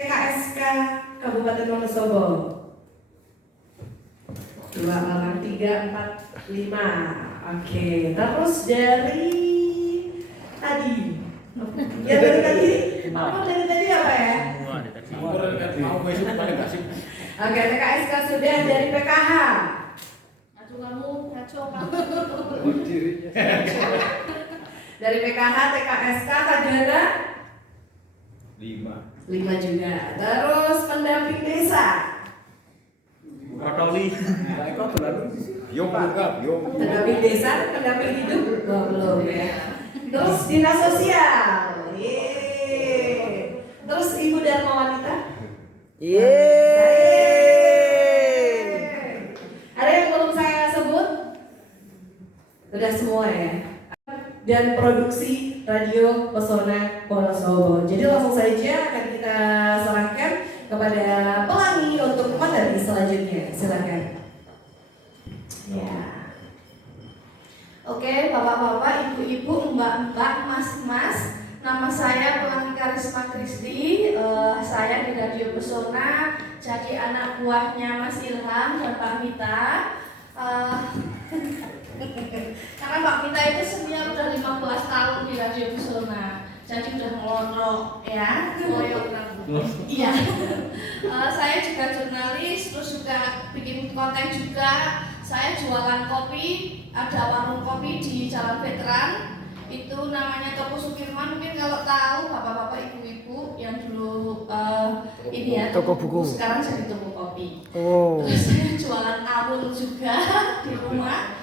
PKSK Kabupaten Wonosobo 2 orang 3, 4, 5. Oke, terus dari tadi ya dari tadi apa ya? Oke, PKSK sudah. Dari PKH Aduh kamu ngaco kamu. dari PKH TKSK Kajana 5 juga. Terus pendamping desa pendamping desa, pendamping hidup belum ya. Terus dinas sosial, yeay. Terus ibu dharma wanita, yeay. Ada yang belum saya sebut? Udah semua ya. Dan produksi Radio Pesona Wonosobo. Jadi langsung saja akan kita serahkan kepada Pelangi untuk materi selanjutnya. Silakan. Ya. Oke, bapak-bapak, ibu-ibu, mbak-mbak, mas-mas, nama saya Pelangi Karisma Kristi. Saya di Radio Pesona jadi anak buahnya Mas Ilham dan Pak Mita. Karena Pak Mita itu senior udah 15 tahun di Radio Pesona, jadi udah ngelonrok ya, ngoyok. Iya. Saya juga jurnalis, terus juga bikin konten juga. Saya jualan kopi, ada warung kopi di Jalan Veteran. Itu namanya Toko Sukirman. Mungkin kalau tahu bapak-bapak, ibu-ibu yang dulu ini ya, toko buku. Sekarang jadi toko kopi. Oh. Terus saya jualan awul juga di rumah.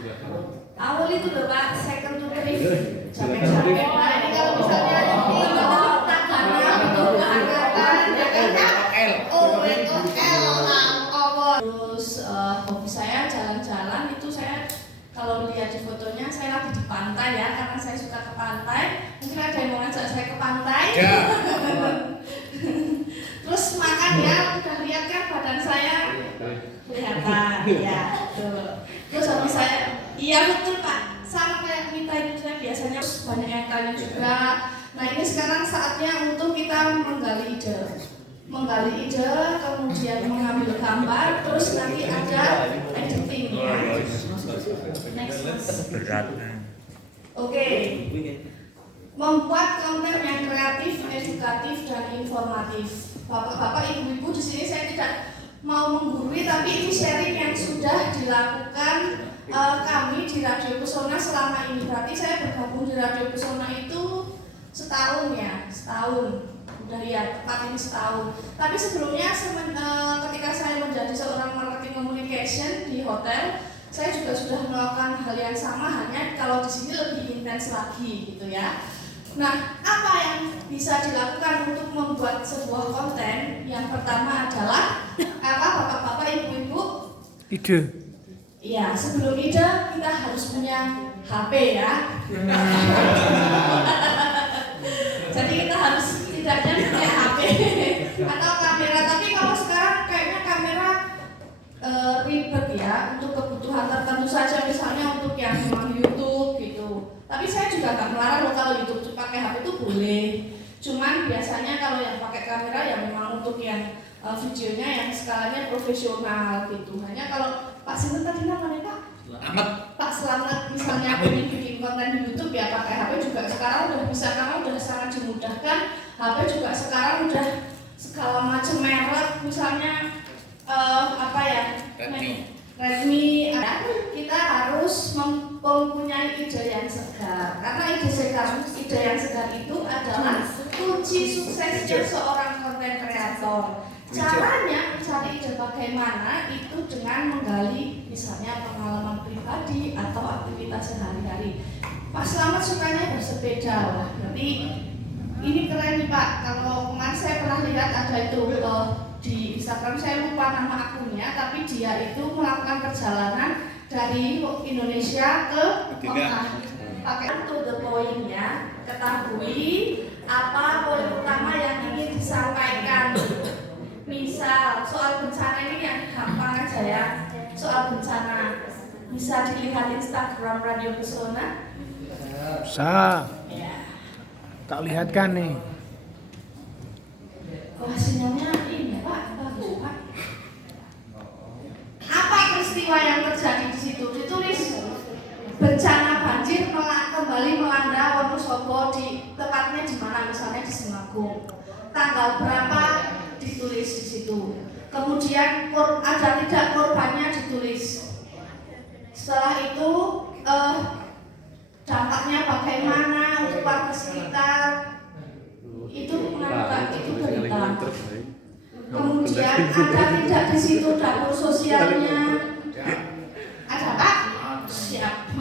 Awul itu loh Pak, second to thrift. Jamet-jamet. Nah ini kalau misalnya teman-teman tagana untuk keangkatan, ya kan? Terus hobi saya jalan-jalan itu saya kalau lihat di fotonya saya lagi di pantai ya, karena saya suka ke pantai. Mungkin ada yang mau ngajak saya ke pantai. Ya. Terus makan ya, udah lihat kan badan saya kelihatan ya. Tuh. Terus hobi saya, iya betul Pak, sama kayak Mita itu saya biasanya banyak yang tanya juga. Nah ini sekarang saatnya untuk kita menggali ide, kemudian mengambil gambar, terus nanti ada editing ya. Next. Oke. Membuat konten yang kreatif, edukatif, dan informatif. Bapak-bapak, ibu-ibu di sini saya tidak mau menggurui, tapi ini sharing yang sudah dilakukan kami di Radio Pesona selama ini. Berarti saya bergabung di Radio Pesona itu setahun ya, setahun. Udah ya, tepat ini setahun. Tapi sebelumnya ketika saya menjadi seorang marketing communication di hotel, saya juga sudah melakukan hal yang sama, hanya kalau di sini lebih intens lagi gitu ya. Nah, apa yang bisa dilakukan untuk membuat sebuah konten? Yang pertama adalah apa bapak-bapak, ibu-ibu? Ide. Iya, sebelum ide kita harus punya HP ya. Jadi kita harus tidaknya punya HP atau kamera. Tapi kalau sekarang kayaknya kamera ribet ya, untuk kebutuhan tertentu saja, misalnya untuk yang memang YouTube gitu. Tapi saya juga nggak melarang loh kalau YouTube pakai HP itu boleh. Cuman biasanya kalau yang pakai kamera ya memang untuk yang videonya yang skalanya profesional gitu. Hanya kalau Pak Sinten tadi namanya Pak? Pak Selamat misalnya ingin bikin konten di YouTube ya pakai HP juga sekarang udah bisa, karena udah sangat dimudahkan. HP juga sekarang udah segala macam merek, misalnya apa ya? Redmi. Kita harus mempunyai ide yang segar, karena ide yang segar itu adalah kunci suksesnya seorang konten kreator. Caranya mencari ide bagaimana itu dengan menggali misalnya pengalaman pribadi atau aktivitas sehari-hari. Pak Selamat sukanya bersepeda lah, berarti ini keren nih Pak. Kalau kemarin saya pernah lihat ada itu di Instagram, saya lupa nama akunnya, tapi dia itu melakukan perjalanan dari Indonesia ke Mekah. Pakai to the point-nya, ketahui apa poin utama yang ingin disampaikan. Misal soal bencana ini yang gampang aja ya. Soal bencana bisa dilihat Instagram Radio Pesona. Bisa. Tak lihatkan nih. Wah, sinyalnya ini ya Pak, bagus Pak. Apa peristiwa yang terjadi di situ? Ditulis bencana banjir kembali melanda Wonosobo, di tepatnya di mana, misalnya di Simagung. Tanggal berapa ditulis di situ. Kemudian ada tidak korbannya ditulis. Setelah itu dampaknya bagaimana untuk warga sekitar, itu mengangkat, itu berita. Kemudian ada tidak di situ dapur sosialnya. Ada Pak? Siap.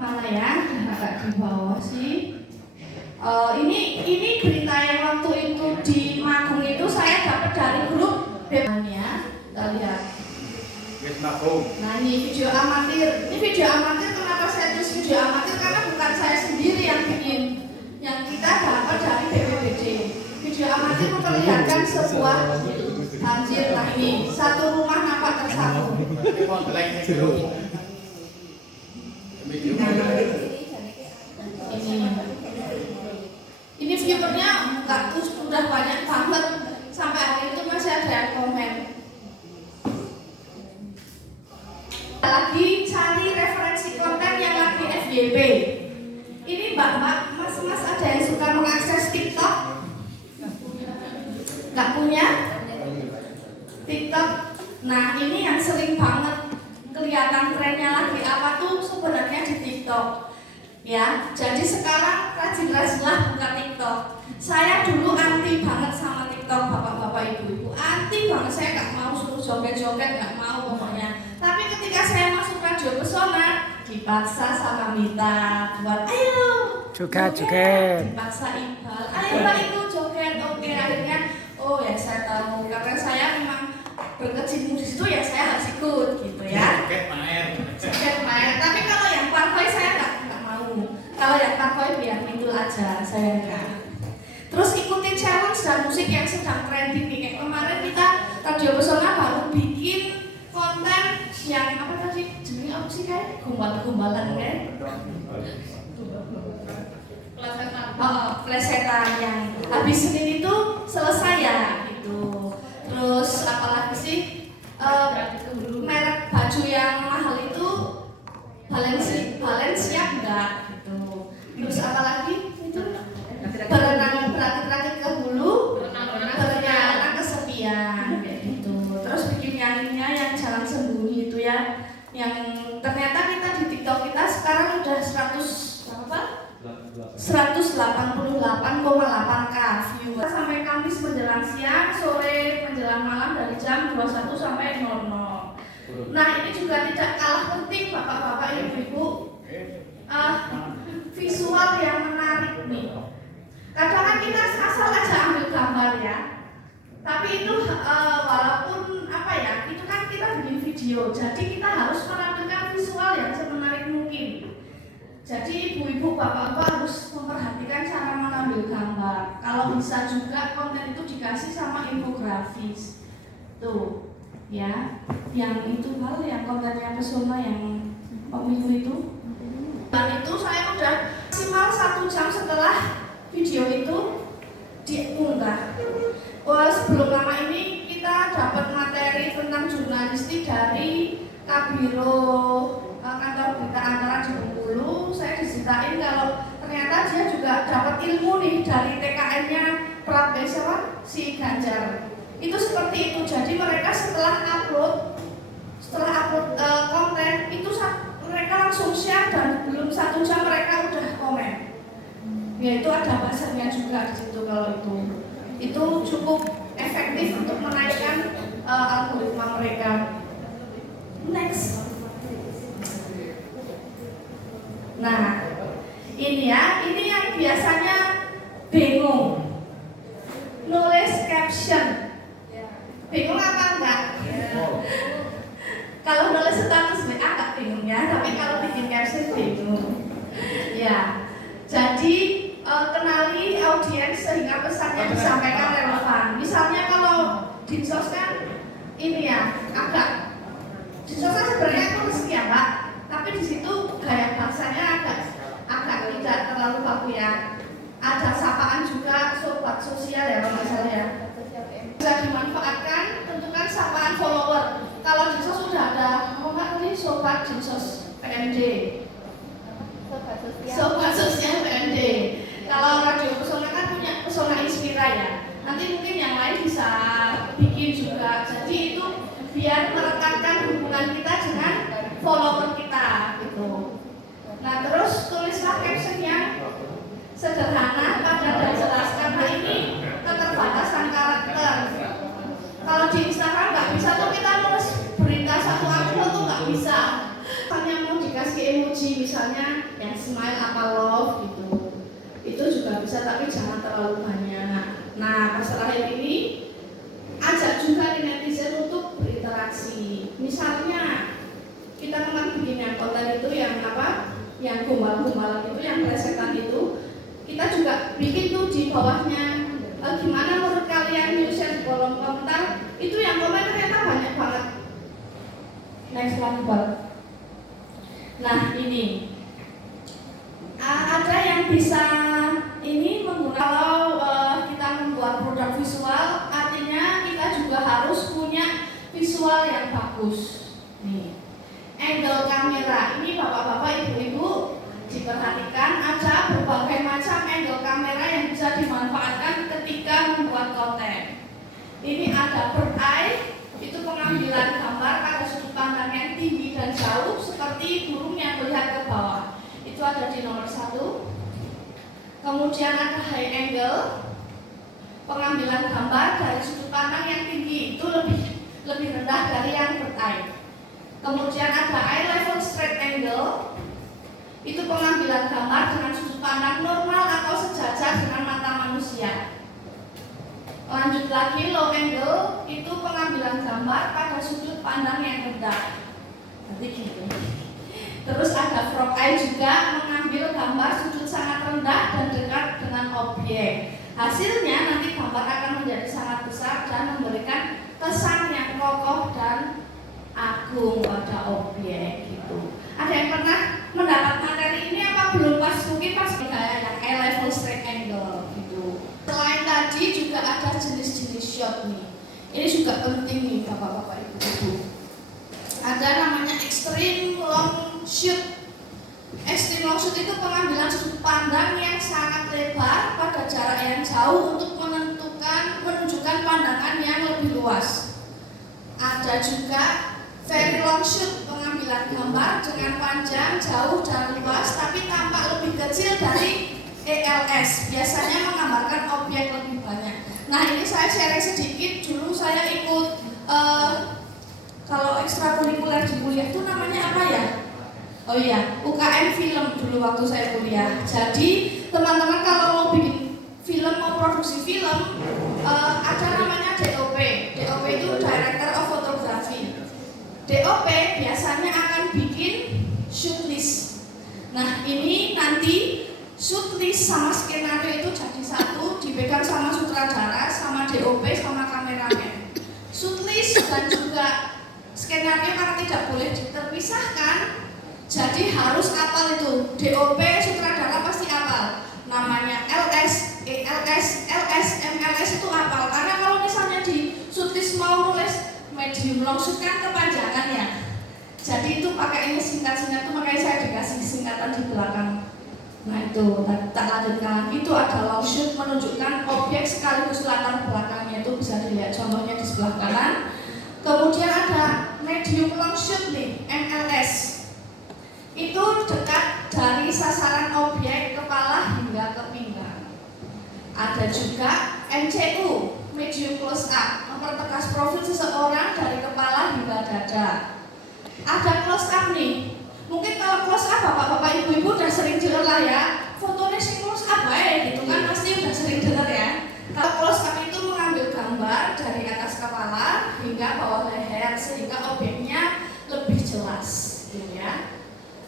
Mana ya? Agak di bawah sih. Ini berita yang waktu itu di Magung itu saya dapat dari grup BEM-nya. Kita lihat. Nah, ini video amatir. Ini video amatir, kenapa saya tulis video amatir? Karena bukan saya sendiri yang bikin. Yang kita dapat dari BPBD. Video amatir memperlihatkan sebuah banjir. Nah, ini satu rumah nampak tersapu. Ini viewernya nggak terus, udah banyak banget, sampai hari itu masih ada yang komen. Lagi cari referensi konten yang lagi FYP. Ini mbak-mbak, mas-mas ada yang suka mengakses TikTok? Nggak punya TikTok? Nah, ini yang sering banget kelihatan trennya lagi apa tuh sebenarnya di TikTok. Ya, jadi sekarang rajin-rajinlah buka TikTok. Saya dulu anti banget sama TikTok, bapak-bapak, ibu-ibu. Anti banget, saya nggak mau suruh joget-joget, nggak mau pokoknya. Tapi ketika saya masuk Radio Pesona, dipaksa sama Mita buat ayo joget. Dipaksa Iqbal, ayo Mbak Ibu joget. Oke, akhirnya oh ya saya tahu, karena saya memang berkecimpung di situ ya saya harus ikut gitu ya. Joget main. Tapi kalau yang parkour saya nggak mau. Kalau yang parkour biar mintul aja, saya enggak. Terus ikuti challenge dan musik yang sedang trending nih. Kayak kemarin kita Radio Pesona baru bikin konten yang apa tadi? Jenis apa sih kayak gombal-gombalan kan? Plesetan yang habis Senin itu selesai ya gitu. Terus apalagi sih merek baju yang mahal itu Valencia enggak gitu. Terus apalagi itu berenang berakit-rakit ke hulu, berenang kesepian kayak gitu. Terus bikin nyanyinya yang Jalan Sembunyi itu ya, yang ternyata kita di TikTok kita sekarang udah 188,8k view. Sampai Kamis menjelang siang, sore menjelang malam dari jam 21 sampai 00. Nah, ini juga tidak kalah penting bapak-bapak, ibu-ibu, visual yang menarik nih. Kadang kan kita asal aja ambil gambar ya, tapi itu walaupun apa ya, itu kan kita bikin video, jadi kita harus menampilkan visual yang semenarik mungkin. Jadi ibu-ibu, bapak-bapak harus memperhatikan cara mengambil gambar. Kalau bisa juga konten itu dikasih sama infografis. Tuh, ya, yang itu hal yang kontennya Pesona yang pemilu itu. Dan itu saya udah maksimal 1 jam setelah video itu diunggah. Sebelum lama ini kita dapat materi tentang jurnalistik dari Kabiro kantor berita antara di Bengkulu. Saya diceritain kalau ternyata dia juga dapat ilmu nih dari TKN-nya Prabeswa si Ganjar. Itu seperti itu. Jadi mereka setelah upload konten itu mereka langsung share dan belum 1 jam mereka udah komen. Ya itu ada bahasanya juga di situ. Kalau itu cukup efektif untuk menaikkan algoritma mereka. Next. Nah, ini yang biasanya bingung nulis caption. Bingung apa enggak? Kalau nulis status WA enggak bingung ya, tapi kalau bikin caption bingung. Ya, jadi kenali audiens sehingga pesan yang disampaikan relevan. Misalnya kalau dinsos kan ini ya agak dinsos kan sebenarnya tulis ya Mbak, tapi di situ gaya bahasanya agak tidak terlalu baku ya. Ada sapaan juga sobat sosial ya kalau nggak salah ya. Nanti mungkin yang lain bisa bikin juga. Jadi itu biar merekatkan hubungan kita dengan follower kita gitu. Nah terus tulislah caption yang sederhana, padat dan jelas karena ini keterbatasan karakter. Kalau di Instagram nggak bisa tuh kita nulis berita satu upload tuh nggak bisa. Hanya mau dikasih emoji misalnya yang smile apa love gitu, itu juga bisa tapi jangan terlalu banyak. Nah masalah ini ajak juga netizen untuk berinteraksi. Misalnya kita kemarin bikin yang konten itu yang apa, yang gombal-gombalan itu, yang plesetan itu, kita juga bikin tuh di bawahnya. Gimana menurut kalian, yuk share di kolom komentar. Itu yang komen ternyata banyak banget. Next one, Bang. Nah ini ada yang bisa ini menggunakan kalau kita membuat produk visual, artinya kita juga harus punya visual yang bagus. Nih, angle kamera ini bapak-bapak, ibu-ibu diperhatikan ada berbagai macam angle kamera yang bisa dimanfaatkan ketika membuat konten. Ini ada bird eye, itu pengambilan gambar pada sudut pandang yang tinggi dan jauh seperti burung yang melihat ke bawah. Itu ada di nomor 1. Kemudian ada high angle, pengambilan gambar dari sudut pandang yang tinggi, itu lebih rendah dari yang bird eye. Kemudian ada eye level straight angle, itu pengambilan gambar dengan sudut pandang normal atau sejajar dengan mata manusia. Lanjut lagi, low angle, itu pengambilan gambar pada sudut pandang yang rendah. Nanti gitu. Terus ada frog eye juga, mengambil gambar sudut sangat rendah dan dekat dengan objek. Hasilnya nanti gambar akan menjadi sangat besar dan memberikan kesan yang kokoh dan agung pada objek gitu. Ada yang pernah mendapat materi ini apa belum? Pas mungkin pas kayak yang eye level straight angle gitu. Selain tadi juga ada jenis-jenis shot nih. Ini juga penting nih bapak-bapak ibu-ibu. Ada namanya extreme long shoot. Extreme long shoot itu pengambilan sudut pandang yang sangat lebar pada jarak yang jauh untuk menunjukkan pandangan yang lebih luas. Ada juga very long shoot, pengambilan gambar dengan panjang, jauh dan luas tapi tampak lebih kecil dari ELS, biasanya menggambarkan objek lebih banyak. Nah ini saya sharing sedikit, dulu saya ikut kalau ekstrakurikuler di kuliah itu namanya apa ya? Oh iya, UKM film dulu waktu saya kuliah. Jadi teman-teman kalau mau bikin film, mau produksi film, ada namanya DOP. DOP itu Director of Photography. DOP biasanya akan bikin shoot list. Nah ini nanti shoot list sama skenario itu jadi satu, dipegang sama sutradara, sama DOP, sama kameramen. Shoot list dan juga skenario karena tidak boleh terpisahkan, jadi harus hafal itu. DOP, sutradara pasti hafal. Namanya LS, ELS, LS, MLS itu hafal. Karena kalau misalnya di shoot list mau nulis medium long shoot kan kepanjangan ya. Jadi itu pakainya singkat-singkat tuh, makanya saya dikasih singkatan di belakang. Nah itu tak lanjutkan lagi, itu ada long shoot menunjukkan objek sekaligus latar belakangnya, itu bisa dilihat contohnya di sebelah kanan. Kemudian ada medium long shoot nih, MLS. Itu dekat dari sasaran objek kepala hingga ke pinggang. Ada juga MCU, medium close up, mempertegas profil seseorang dari kepala hingga dada. Ada close up nih. Mungkin kalau close up bapak-bapak ibu-ibu udah sering dengar lah ya, fotonya sing close up ya gitu kan, pasti udah sering dengar ya. Kalau close up itu mengambil gambar dari atas kepala hingga bawah leher sehingga objeknya lebih jelas gitu ya.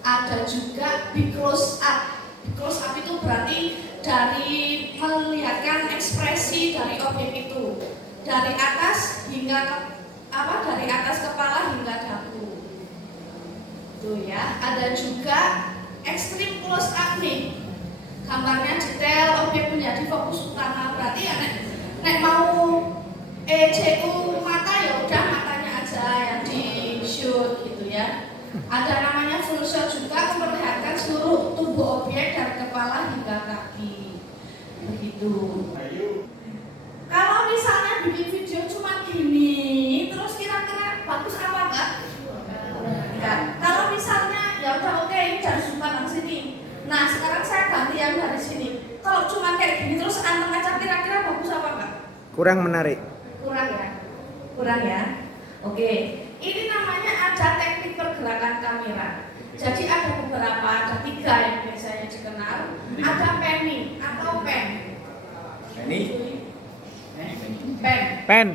Ada juga big close up. Big close up itu berarti dari melihatkan ekspresi dari objek itu dari atas hingga dari atas kepala hingga dagu. Tuh ya, ada juga extreme close up nih. Gambarnya detail, objek menjadi fokus utama. Berarti ya nek mau ECU mata ya udah matanya aja yang di shoot gitu ya. Ada namanya full shot juga, memperlihatkan seluruh tubuh objek dari kepala hingga kaki. Begitu. Kalau bikin video cuma gini, terus kira-kira bagus apa enggak? Enggak. Kalau misalnya ya udah oke, ini dari sudut pandang sini. Nah sekarang saya ganti yang dari sini. Kalau cuma kayak gini terus anteng aja, kira-kira bagus apa enggak? Kurang menarik. Kurang ya? Kurang ya? Oke. Ini namanya ada teknik pergerakan kamera. Jadi ada beberapa, ada 3 yang biasanya dikenal. Ada panning atau pen. Pen.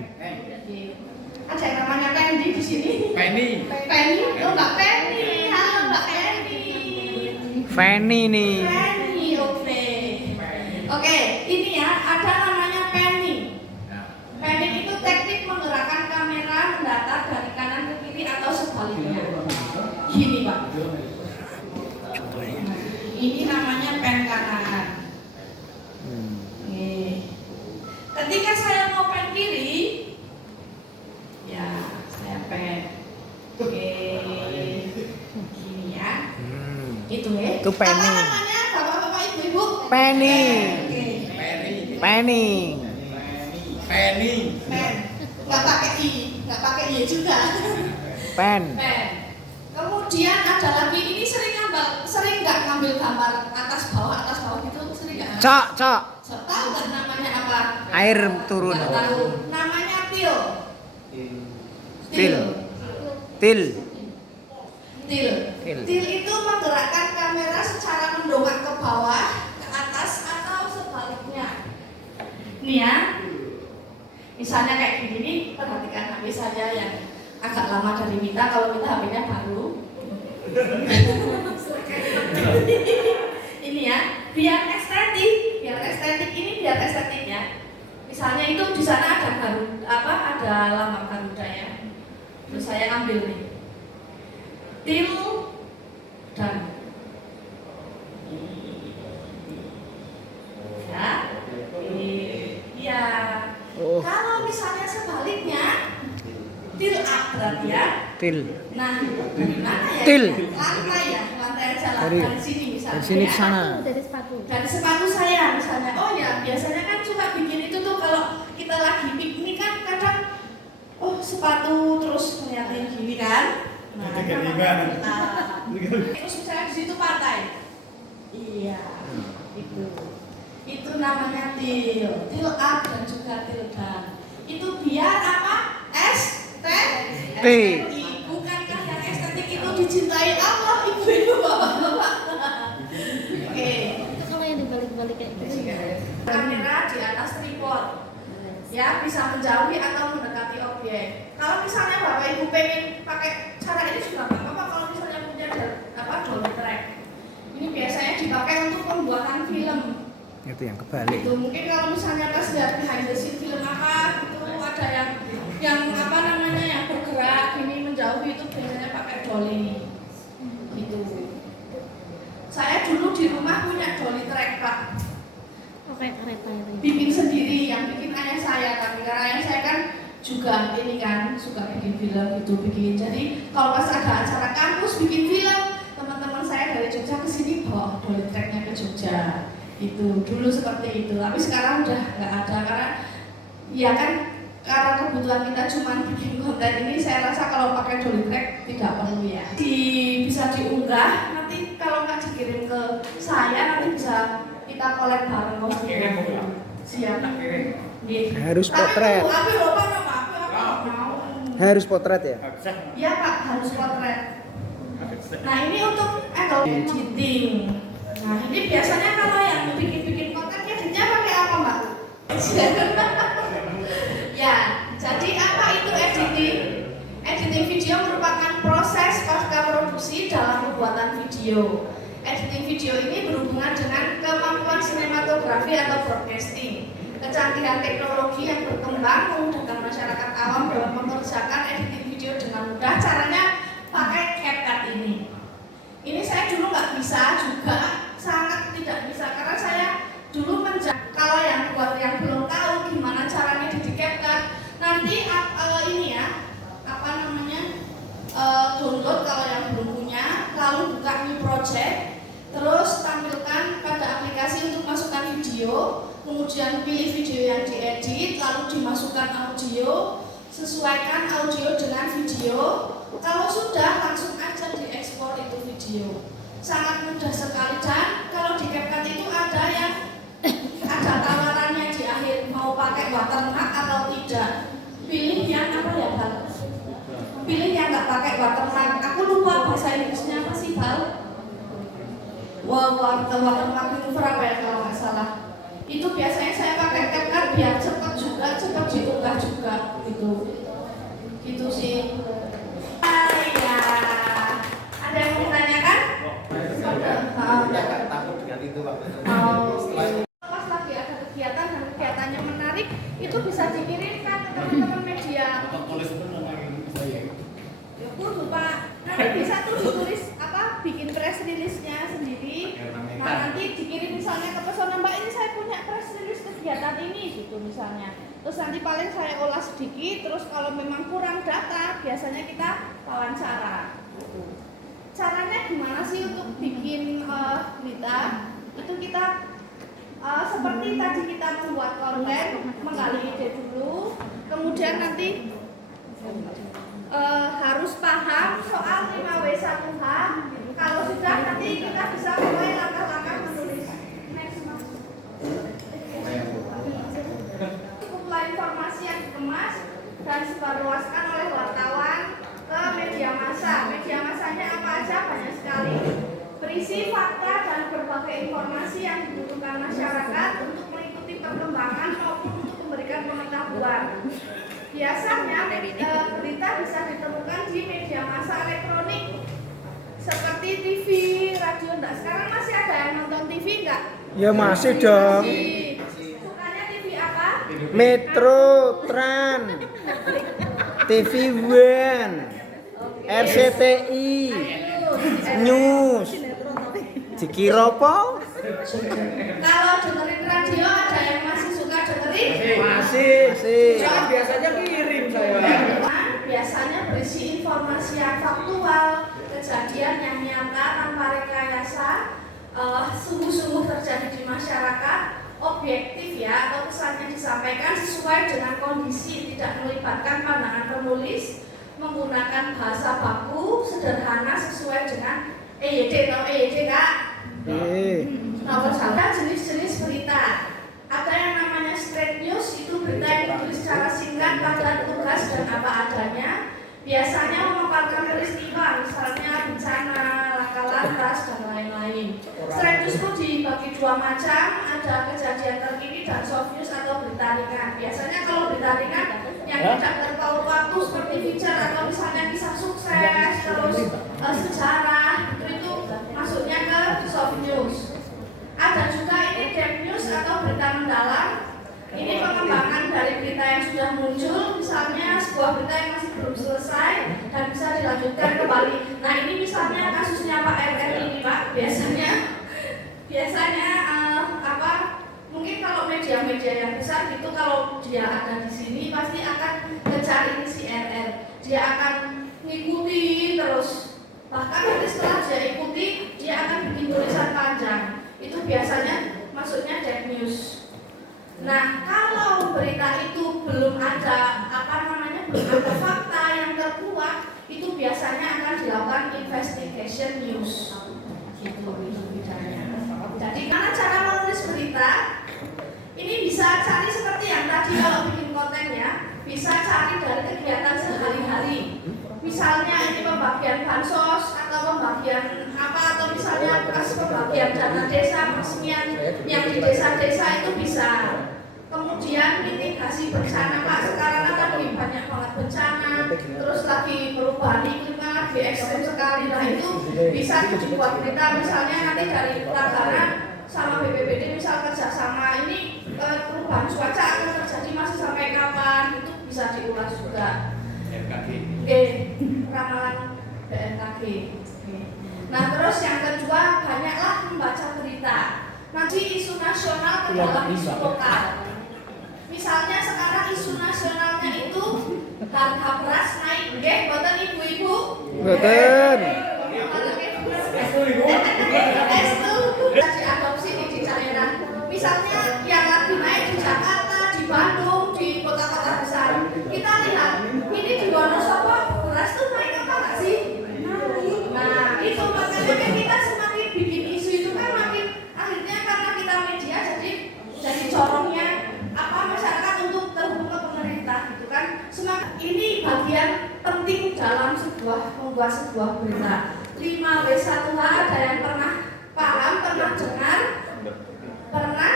Ada yang namanya Pendi di sini. Penny. Oh Mbak Penny. Halo Mbak Penny. Fanny nih. Penny, oke. Oke, ini ya ada namanya penning. Penning itu teknik menggerakkan kamera mendatar dari kanan ke kiri atau sebaliknya. Gini Pak. Ini namanya pen kanan. Oke. Ketika saya mau pen kiri, ya saya pen. Oke. Gini ya. Itu ya. Itu penny. Apa namanya bapak-bapak ibu-ibu? Penny. Oke. Penny. Pen. Nggak pakai i, nggak pakai y juga. Pen. Pen. Kemudian ada lagi, ini sering nggak ngambil gambar atas bawah gitu, sering nggak? Cok. Tahu nggak namanya apa? Air turun. Nggak tahu. Namanya til. Til. Til. Til itu menggerakkan kamera secara mendongak ke bawah, ke atas atau sebaliknya. Nih ya. Misalnya kayak gini nih, perhatikan HP saya yang agak lama dari Mita, kalau Mita HP-nya baru. Ini ya, biar estetik ya. Misalnya itu di sana ada lambang Garuda ya. Terus saya ambil nih. Til dan ya. Iya. Oh. Kalau misalnya sebaliknya til up berarti ya. Til. Nah, dari mana ya? Til. Lantai aja lah. Dari Sini misalnya. Dari sini ke ya. sana. Dari sepatu saya misalnya. Oh ya, biasanya kan suka bikin itu tuh kalau kita lagi piknik kan kadang sepatu terus ngeliatin gini kan. Nah, terus misalnya di situ pantai. Iya, itu namanya til up dan juga til down. Itu biar apa? Estetik. Bukankah yang estetik itu dicintai Allah, ibu-ibu, bapak-bapak? Oke. Itu kalau yang dibalik-balik kayak gitu. Kamera di atas tripod. Ya, bisa menjauhi atau mendekati objek. Kalau misalnya Bapak Ibu pengen pakai cara ini juga nggak apa-apa. Kalau misalnya punya dolly track, ini biasanya dipakai untuk pembuatan film. Itu yang kebalik. Itu mungkin kalau misalnya pas lihat behind the scene film apa, itu ada yang bergerak, ini menjauhi, itu biasanya pakai dolly. Gitu. Saya dulu di rumah punya dolly track Pak. Oke, kereta itu. Bikin sendiri, yang bikin ayah saya, tapi karena ayah saya kan juga ini kan suka bikin film gitu, jadi kalau pas ada acara kampus bikin film, teman-teman saya dari Jogja ke sini bawa dolly tracknya ke Jogja. Itu dulu seperti itu, tapi sekarang udah nggak ada karena ya kan karena kebutuhan kita cuma bikin konten ini, saya rasa kalau pakai dolly track tidak perlu ya. Bisa diunggah, nanti kalau nggak dikirim ke saya nanti bisa kita collab bareng kok. Siap. Harus potret. Harus potret ya? Iya Pak, harus potret. Nah ini untuk editing. Nah ini biasanya kalau yang bikin konten editnya pakai apa Mbak? Ya, jadi apa itu editing? Editing video merupakan proses pasca produksi dalam pembuatan video. Editing video ini berhubungan dengan kemampuan sinematografi atau broadcasting, kecanggihan teknologi yang berkembang memudahkan masyarakat awam dalam mengerjakan editing video dengan mudah. Caranya pakai CapCut ini. Ini saya dulu nggak bisa juga, sangat tidak bisa karena saya dulu kalau yang buat yang belum tahu gimana caranya di CapCut, nanti ini ya download kalau yang belum punya, lalu buka new project, terus tampilkan pada aplikasi untuk masukkan video, kemudian pilih video yang diedit, lalu dimasukkan audio, sesuaikan audio dengan video. Kalau sudah, langsung aja diekspor itu video. Sangat mudah sekali, dan kalau di CapCut itu ada yang ada tawarannya di akhir, mau pakai watermark atau tidak. Pilih yang apa ya, Bal? Pilih yang nggak pakai watermark. Aku lupa bahasa Inggrisnya apa sih, Bal? Watermark remover apa ya kalau nggak salah. Itu biasanya saya pakai CapCut biar cepat juga, cepat diunggah juga gitu sih. Ya, ada yang mau ditanyakan? Takut dengan itu Pak. Pas lagi ada kegiatan dan kegiatannya menarik, itu bisa dikirimkan ke teman-teman media. Ya kudu Pak, nanti bisa tuh ditulis apa, bikin press release-nya sendiri. Nah nanti dikirim misalnya ke Pesona, Mbak ini saya punya press release kegiatan ini gitu misalnya. Terus nanti paling saya olah sedikit, terus kalau memang kurang data, biasanya kita wawancara. Caranya gimana sih untuk bikin berita? Itu kita seperti tadi kita membuat konten, menggali ide dulu, kemudian nanti harus paham soal 5W1H. Kalau sudah, nanti kita bisa mulai langkah-langkah menulis. Cukuplah informasi yang dikemas dan disebarluaskan oleh wartawan ke media massa. Media massanya apa aja? Banyak sekali. Berisi fakta dan berbagai informasi yang dibutuhkan masyarakat untuk mengikuti perkembangan maupun untuk memberikan pengetahuan. Biasanya berita bisa ditemukan di media massa elektronik seperti TV, radio. Enggak, sekarang masih ada yang nonton TV enggak? Ya masih dong. Sukanya TV apa? Metro, Tran, TV One, RCTI, News. Dikira apa? Kalau dengerin radio, ada yang masih suka dengerin? Masih. Jangan biasanya kirim saya. Biasanya berisi informasi yang faktual, kejadian yang nyata tanpa rekayasa, sungguh-sungguh terjadi di masyarakat, objektif ya, atau pesannya disampaikan sesuai dengan kondisi, tidak melibatkan pandangan penulis, menggunakan bahasa baku, sederhana sesuai dengan EYD atau EYD Kak. Nomor satu, jenis-jenis berita. Ada yang namanya straight news, itu berita yang ditulis secara singkat, padat, tugas dan apa adanya. Biasanya memaparkan peristiwa, misalnya bencana, laka lantas dan lain-lain. Straight news itu dibagi dua macam, ada kejadian terkini dan soft news atau berita ringan. Biasanya kalau berita ringan yang tidak terpaut waktu seperti feature atau misalnya kisah sukses, terus sejarah, itu masuknya ke soft news. Ada juga ini deep news atau berita mendalam. Ini pengembangan dari berita yang sudah muncul, misalnya sebuah berita yang masih belum selesai dan bisa dilanjutkan kembali. Nah ini misalnya kasusnya Pak RR ini Pak, biasanya mungkin kalau media-media yang besar gitu, kalau dia ada di sini pasti akan kejar ini si RR. Dia akan ngikuti terus. Bahkan nanti setelah dia ikuti, dia akan bikin tulisan panjang. Itu biasanya masuknya deep news. Nah, kalau berita itu belum ada belum ada fakta yang terkuat, itu biasanya akan dilakukan investigation news. Gitu bedanya. Jadi mana cara menulis berita? Ini bisa cari seperti yang tadi kalau bikin konten ya, bisa cari dari kegiatan sehari-hari. Misalnya ini pembagian bansos atau pembagian apa, atau misalnya pembagian dana desa peresmian yang di desa-desa itu bisa. Kemudian mitigasi bencana Pak, sekarang kan lagi banyak banget bencana, terus lagi perubahan iklim kan lagi ekstrim sekali. Nah itu bisa dibuat berita, misalnya nanti dari Tagana sama BPBD misal kerjasama, ini perubahan cuaca akan terjadi masih sampai kapan, itu bisa diulas juga. Ramalan BMKG. Nah terus yang kedua, banyaklah membaca berita. Nanti isu nasional ke dalam isu lokal. Misalnya sekarang isu nasionalnya itu harga beras naik, boten ibu-ibu? Boten. Itu diadopsi di daerah. Misalnya yang lagi membuat sebuah berita. 5W1H ada yang pernah paham, pernah dengar? Pernah?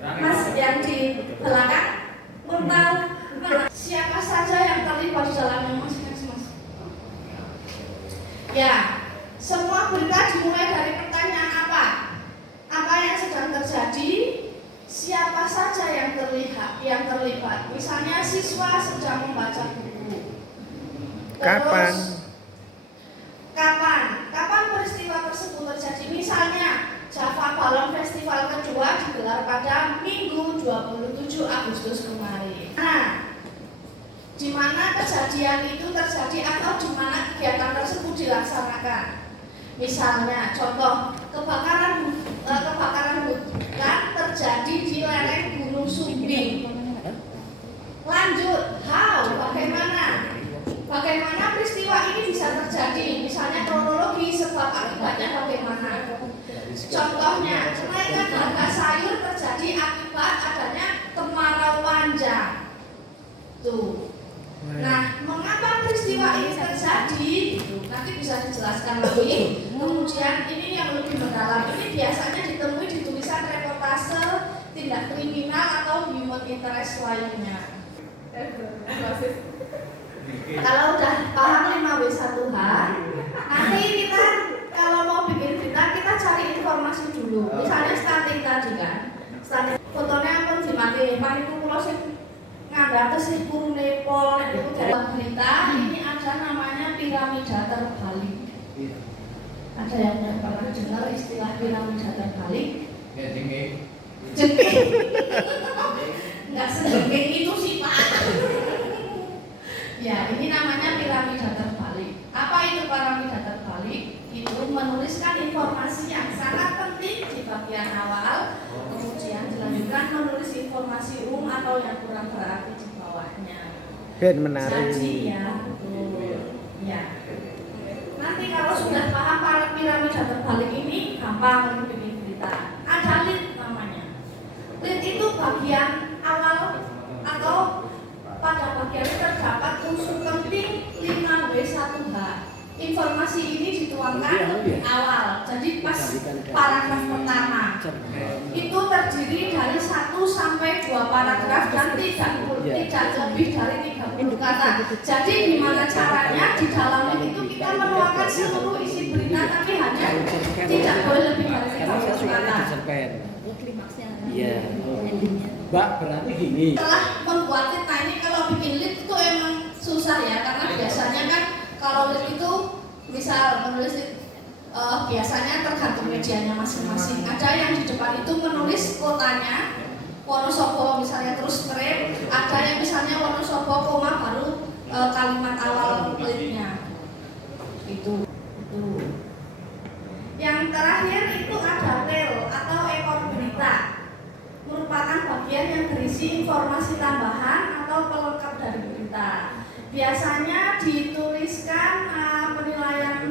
Mas yang di belakang? Mau tahu siapa saja yang terlibat di dalamnya, Mas? Ya, semua berita dimulai dari pertanyaan apa? Apa yang sedang terjadi? Siapa saja yang terlibat? Misalnya siswa sedang membaca buku. Kapan? Kapan peristiwa tersebut terjadi? Misalnya Java Balon Festival kedua digelar pada Minggu 27 Agustus kemarin. Nah, di mana kejadian itu terjadi atau di mana kegiatan tersebut dilaksanakan? Misalnya, contoh kebakaran hutan terjadi di lereng Gunung Sumbing. Lanjut, bagaimana peristiwa ini bisa terjadi? Misalnya kronologi sebab akibatnya bagaimana? Contohnya, kenaikan harga sayur terjadi akibat adanya kemarau panjang. Tuh. Nah, mengapa peristiwa ini terjadi? Nanti bisa dijelaskan lagi. Kemudian ini yang lebih mendalam, ini biasanya ditemui di tulisan reportase, tindak kriminal atau human interest lainnya. Kalau udah paham 5W1H, nanti kita kalau mau bikin berita kita cari informasi dulu. Misalnya stunting tadi kan, stunting fotonya pun dimati, paniku pulau sih ngada sih kurune pol itu dalam berita ini ada namanya piramida terbalik. Ada yang pernah dengar istilah piramida terbalik? Ya, jengking. Nggak sejengking itu sih Pak. Ya, ini namanya piramida terbalik. Apa itu piramida terbalik? Itu menuliskan informasi yang sangat penting di bagian awal, kemudian dilanjutkan menulis informasi umum atau yang kurang berarti di bawahnya. Ben menarik. Jadi ya, betul. Ya. Nanti kalau sudah paham piramida terbalik ini, gampang bikin berita. Ada lead namanya. Lead itu bagian awal atau pada bagian ini terdapat unsur penting 5W1H. Informasi ini dituangkan di awal, jadi pas paragraf pertama itu terdiri dari 1 sampai 2 paragraf dan tidak lebih dari 30 kata. Jadi gimana caranya di dalamnya itu kita menuangkan seluruh isi berita, tapi hanya tidak boleh lebih dari 30 kata. Iya. Mbak, berarti gini. Setelah membuat lead, nah ini kalau bikin lead itu emang susah ya, karena biasanya kan kalau lead itu misal menulis biasanya tergantung medianya masing-masing. Ada yang di depan itu menulis kotanya Wonosobo misalnya terus frame, ada yang misalnya Wonosobo koma baru kalimat awal leadnya. Itu. Yang terakhir itu ada tail atau ekor berita, merupakan bagian yang berisi informasi tambahan atau pelengkap dari berita. Biasanya dituliskan penilaian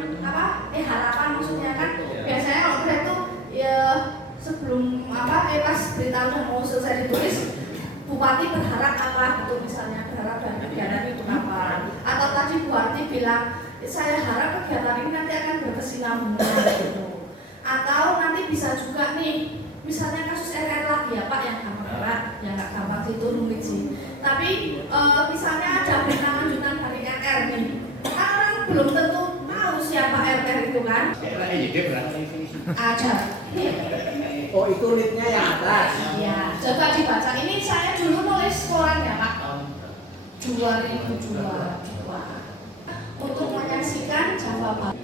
harapan, maksudnya kan biasanya kalau saya tuh ya sebelum pas berita udah mau selesai ditulis, bupati berharap apa gitu, misalnya berharap dari kegiatan itu apa, atau tadi Bu Arti bilang saya harap kegiatan ini nanti akan berkesinambungan gitu. Atau nanti bisa juga nih misalnya kasus RR lagi ya Pak, yang gampang berat, yang nggak gampang itu rumit sih. Tapi misalnya ada berita lanjutan dari RR nih, orang belum tentu tahu siapa RR itu kan? Ada. Oh, itu leadnya yang atas. Iya, coba dibaca. Ini saya dulu nulis koran ya Pak. 2002. Untuk menyaksikan Java Balon.